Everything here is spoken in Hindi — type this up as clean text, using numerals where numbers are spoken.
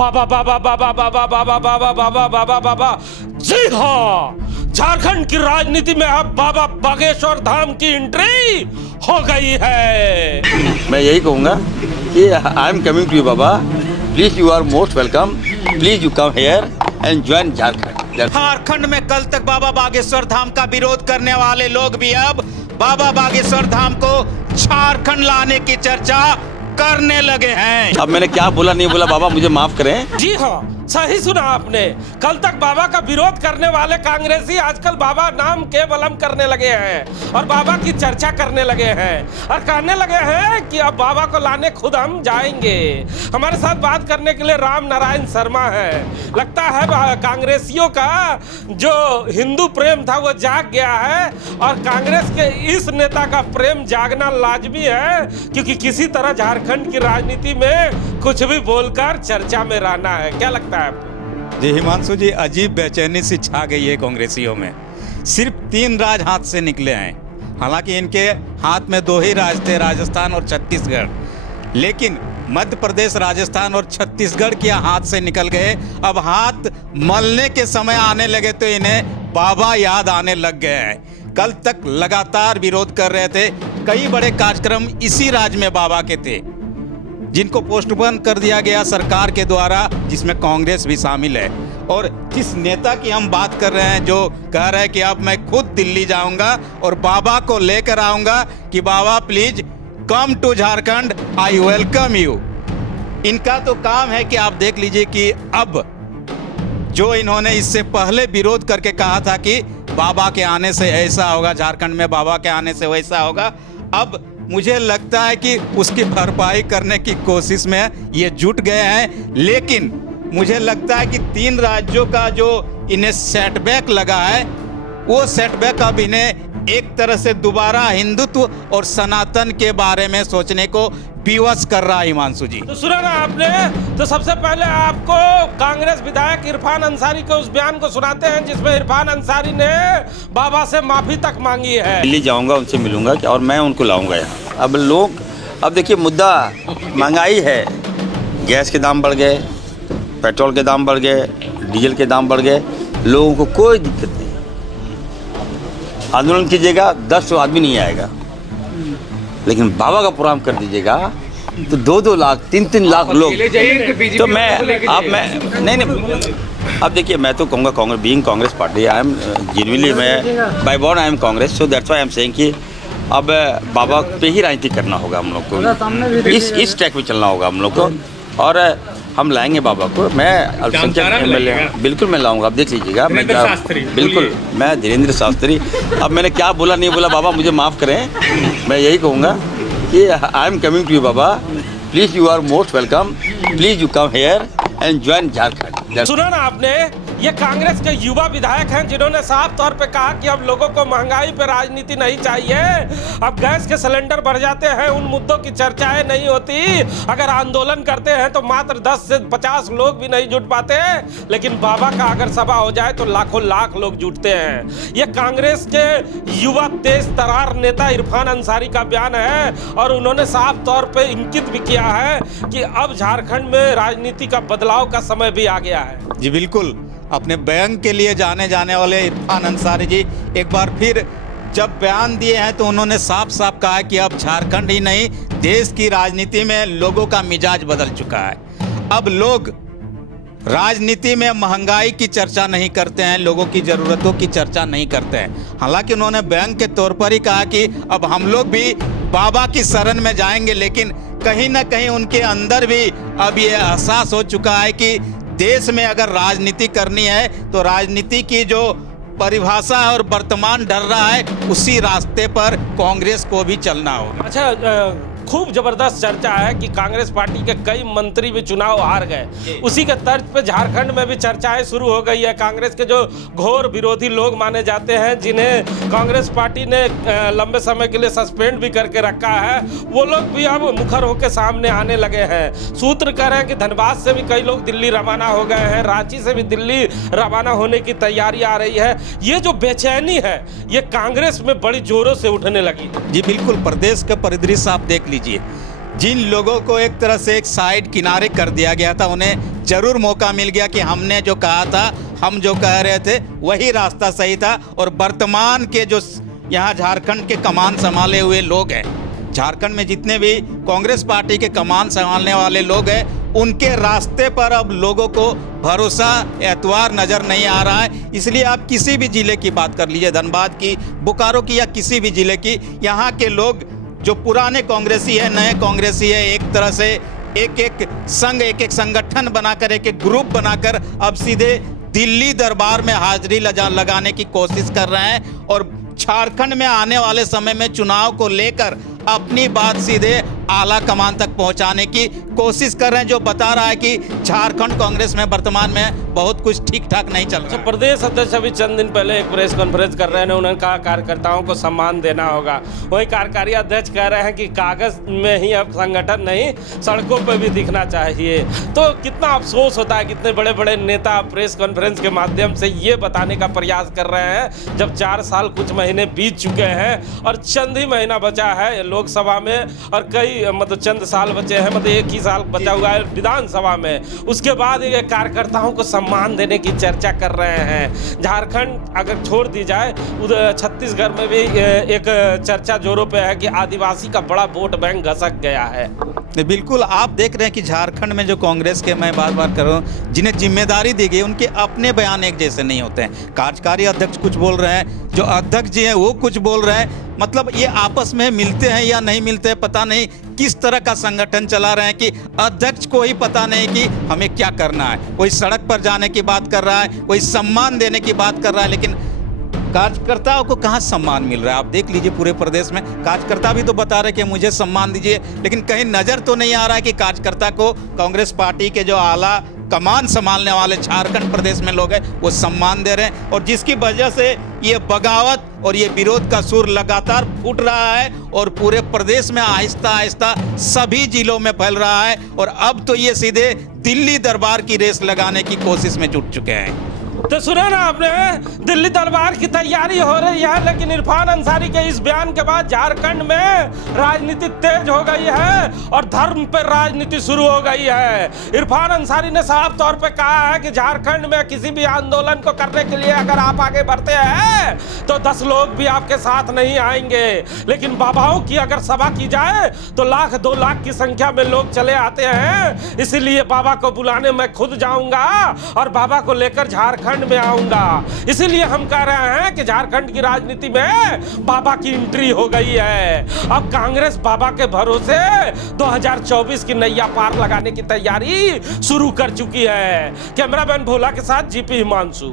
बाबा बाबा बाबा बाबा बाबा बाबा बाबा बाबा बाबा। जी हाँ, झारखंड की राजनीति में अब बाबा बागेश्वर धाम की एंट्री हो गई है। मैं यही कहूँगा कि I am coming to you बाबा, please you are most welcome, please you come here and join Jharkhand. Jharkhand में कल तक बाबा बागेश्वर धाम का विरोध करने वाले लोग भी अब बाबा बागेश्वर धाम को झारखंड लाने की चर्चा करने लगे हैं। अब मैंने क्या बोला नहीं बोला बाबा मुझे माफ करें। जी हाँ, सही सुना आपने। कल तक बाबा का विरोध करने वाले कांग्रेसी आजकल बाबा नाम केवलम करने लगे हैं और बाबा की चर्चा करने लगे हैं और कहने लगे हैं कि अब बाबा को लाने खुद हम जाएंगे। हमारे साथ बात करने के लिए राम नारायण शर्मा है। लगता है कांग्रेसियों का जो हिंदू प्रेम था वो जाग गया है और कांग्रेस के इस नेता का प्रेम जागना लाजमी है, क्योंकि किसी तरह झारखंड की राजनीति में कुछ भी बोलकर चर्चा में रहना है। क्या लगता है? जी हिमांशु जी, अजीब बेचैनी सी छा गई है कांग्रेसियों में। सिर्फ 3 राज हाथ से निकले हैं। हालांकि इनके हाथ में 2 ही राज थे, राजस्थान और छत्तीसगढ़, लेकिन मध्य प्रदेश, राजस्थान और छत्तीसगढ़ के हाथ से निकल गए। अब हाथ मलने के समय आने लगे तो इन्हें बाबा याद आने लग गए हैं। कल तक लगातार विरोध कर रहे थे। कई बड़े कार्यक्रम इसी राज्य में बाबा के थे जिनको पोस्टपोन कर दिया गया सरकार के द्वारा, जिसमें कांग्रेस भी शामिल है। और जिस नेता की हम बात कर रहे हैं जो कह रहे हैं कि अब मैं खुद दिल्ली जाऊंगा और बाबा को लेकर आऊंगा कि बाबा please come to Jharkhand, I welcome you. इनका तो काम है कि आप देख लीजिए कि अब जो इन्होंने इससे पहले विरोध करके कहा था कि बाबा के आने से ऐसा होगा, झारखंड में बाबा के आने से वैसा होगा, अब मुझे लगता है कि उसकी भरपाई करने की कोशिश में ये जुट गए हैं। लेकिन मुझे लगता है कि 3 राज्यों का जो इन्हें सेटबैक लगा है वो सेटबैक अब इन्हें एक तरह से दोबारा हिंदुत्व और सनातन के बारे में सोचने को विवश कर रहा है। हिमांशु जी, तो सुना ना आपने, तो सबसे पहले आपको कांग्रेस विधायक इरफान अंसारी के उस बयान को सुनाते हैं जिसमें इरफान अंसारी ने बाबा से माफी तक मांगी है। दिल्ली जाऊंगा, उनसे मिलूंगा और मैं उनको लाऊंगा यहाँ। अब देखिए मुद्दा महंगाई है, गैस के दाम बढ़ गए, पेट्रोल के दाम बढ़ गए, डीजल के दाम बढ़ गए, लोगों को कोई दिक्कत नहीं। आंदोलन कीजिएगा 10 आदमी नहीं आएगा, लेकिन बाबा का प्रोग्राम कर दीजिएगा तो 2-2 लाख 3-3 लाख लोग। तो नहीं, अब देखिए मैं तो कहूँगा Congress party, I am genuinely, मैं by born I am Congress, so that's why I am saying कि अब बाबा पे ही राजनीति करना होगा हम लोग को, इस ट्रैक पे चलना होगा हम लोग को, और हम लाएंगे बाबा को। मैं अल्पसंख्यक एमएलए, बिल्कुल मैं लाऊंगा, आप देख लीजिएगा। मैं बिल्कुल, मैं धीरेन्द्र शास्त्री। अब मैंने क्या बोला नहीं बोला बाबा मुझे माफ़ करें। मैं यही कहूँगा कि I am coming to you बाबा, please you are most welcome, please you come here and join Jharkhand. सुना ना आपने, ये कांग्रेस के युवा विधायक हैं जिन्होंने साफ तौर पे कहा कि अब लोगों को महंगाई पे राजनीति नहीं चाहिए, अब गैस के सिलेंडर बढ़ जाते हैं, उन मुद्दों की चर्चाएं नहीं होती। अगर आंदोलन करते हैं तो मात्र 10 से 50 लोग भी नहीं जुट पाते, लेकिन बाबा का अगर सभा हो जाए तो लाखों लाख लोग जुटते हैं। ये कांग्रेस के युवा तेज तरार नेता इरफान अंसारी का बयान है और उन्होंने साफ तौर पे इंगित भी किया है कि अब झारखंड में राजनीति का बदलाव का समय भी आ गया है। जी बिल्कुल, अपने बयान के लिए जाने वाले इरफान अंसारी जी एक बार फिर जब बयान दिए हैं तो उन्होंने साफ साफ कहा है कि अब झारखंड ही नहीं देश की राजनीति में लोगों का मिजाज बदल चुका है। अब लोग राजनीति में महंगाई की चर्चा नहीं करते हैं, लोगों की ज़रूरतों की चर्चा नहीं करते हैं। हालांकि उन्होंने बयान के तौर पर ही कहा कि अब हम लोग भी बाबा की शरण में जाएंगे, लेकिन कहीं ना कहीं उनके अंदर भी अब ये एहसास हो चुका है कि देश में अगर राजनीति करनी है तो राजनीति की जो परिभाषा है और वर्तमान डर रहा है उसी रास्ते पर कांग्रेस को भी चलना होगा। अच्छा, खूब जबरदस्त चर्चा है कि कांग्रेस पार्टी के कई मंत्री भी चुनाव हार गए, उसी के तर्ज पे झारखंड में भी चर्चाएं शुरू हो गई है। कांग्रेस के जो घोर विरोधी लोग माने जाते हैं, जिन्हें कांग्रेस पार्टी ने लंबे समय के लिए सस्पेंड भी करके रखा है, वो लोग भी अब मुखर होकर सामने आने लगे हैं। सूत्र कह रहे हैं कि धनबाद से भी कई लोग दिल्ली रवाना हो गए हैं, रांची से भी दिल्ली रवाना होने की तैयारी आ रही है। ये जो बेचैनी है ये कांग्रेस में बड़ी जोरों से उठने लगी। जी बिल्कुल, प्रदेश का परिदृश्य आप देख लीजिए। जिन लोगों को एक तरह से एक साइड किनारे कर दिया गया था, उन्हें जरूर मौका मिल गया कि हमने जो कहा था, हम जो कह रहे थे वही रास्ता सही था। और वर्तमान के जो यहाँ झारखंड के कमान संभाले हुए लोग हैं, झारखंड में जितने भी कांग्रेस पार्टी के कमान संभालने वाले लोग हैं, उनके रास्ते पर अब लोगों को भरोसा एतवार नज़र नहीं आ रहा है। इसलिए आप किसी भी ज़िले की बात कर लीजिए, धनबाद की, बोकारो की या किसी भी ज़िले की, यहाँ के लोग जो पुराने कांग्रेसी है, नए कांग्रेसी है, एक तरह से एक एक संघ, एक एक संगठन बनाकर, एक एक ग्रुप बनाकर अब सीधे दिल्ली दरबार में हाजिरी लगाने की कोशिश कर रहे हैं। और झारखंड में आने वाले समय में चुनाव को लेकर अपनी बात सीधे आला कमान तक पहुंचाने की कोशिश कर रहे हैं, जो बता रहा है कि झारखंड कांग्रेस में वर्तमान में बहुत कुछ ठीक ठाक नहीं चल रहा है। प्रदेश अध्यक्ष अभी चंद दिन पहले एक प्रेस कॉन्फ्रेंस कर रहे हैं, उन्होंने कहा कार्यकर्ताओं को सम्मान देना होगा। वहीं कार्यकारी अध्यक्ष कह रहे हैं कि कागज में ही अब संगठन नहीं, सड़कों पर भी दिखना चाहिए। तो कितना अफसोस होता है, कितने बड़े बड़े नेता प्रेस कॉन्फ्रेंस के माध्यम से ये बताने का प्रयास कर रहे हैं, जब 4 साल कुछ महीने बीत चुके हैं और चंद ही महीना बचा है लोकसभा में, और कई मतलब चंद साल बचे हैं, मतलब 1 ही साल बचा हुआ है विधानसभा में। उसके बाद ये कार्यकर्ताओं को सम्मान देने की चर्चा कर रहे हैं। झारखंड अगर छोड़ दी जाए, उधर छत्तीसगढ़ में भी एक चर्चा जोरों पे है कि आदिवासी का बड़ा वोट बैंक घसक गया है। बिल्कुल, आप देख रहे हैं कि झारखंड में जो कांग्रेस के, मैं बार बार कर रहा हूँ, जिन्हें जिम्मेदारी दी गई, उनके अपने बयान एक जैसे नहीं होते हैं। कार्यकारी अध्यक्ष कुछ बोल रहे हैं, जो अध्यक्ष जी हैं वो कुछ बोल रहे हैं। मतलब ये आपस में मिलते हैं या नहीं मिलते हैं, पता नहीं किस तरह का संगठन चला रहे हैं कि अध्यक्ष को ही पता नहीं कि हमें क्या करना है। कोई सड़क पर जाने की बात कर रहा है, कोई सम्मान देने की बात कर रहा है, लेकिन कार्यकर्ताओं को कहाँ सम्मान मिल रहा है। आप देख लीजिए पूरे प्रदेश में कार्यकर्ता भी तो बता रहे कि मुझे सम्मान दीजिए, लेकिन कहीं नज़र तो नहीं आ रहा है कि कार्यकर्ता को कांग्रेस पार्टी के जो आला कमान संभालने वाले झारखंड प्रदेश में लोग हैं वो सम्मान दे रहे हैं। और जिसकी वजह से ये बगावत और ये विरोध का सुर लगातार फूट रहा है और पूरे प्रदेश में आहिस्ता आहिस्ता सभी जिलों में फैल रहा है। और अब तो ये सीधे दिल्ली दरबार की रेस लगाने की कोशिश में जुट चुके हैं। तो सुना ना आपने, दिल्ली दरबार की तैयारी हो रही है, लेकिन इरफान अंसारी के इस बयान के बाद झारखंड में राजनीति तेज हो गई है और धर्म पर राजनीति शुरू हो गई है। इरफान अंसारी ने साफ तौर पे कहा है कि झारखंड में किसी भी आंदोलन को करने के लिए अगर आप आगे बढ़ते हैं तो 10 लोग भी आपके साथ नहीं आएंगे, लेकिन बाबाओं की अगर सभा की जाए तो 1-2 लाख की संख्या में लोग चले आते हैं। इसीलिए बाबा को बुलाने मैं खुद जाऊंगा और बाबा को लेकर झारखंड में आऊंगा। इसीलिए हम कह रहे हैं कि झारखंड की राजनीति में बाबा की एंट्री हो गई है। अब कांग्रेस बाबा के भरोसे 2024 की नैया पार लगाने की तैयारी शुरू कर चुकी है। कैमरामैन भोला के साथ जीपी हिमांशु।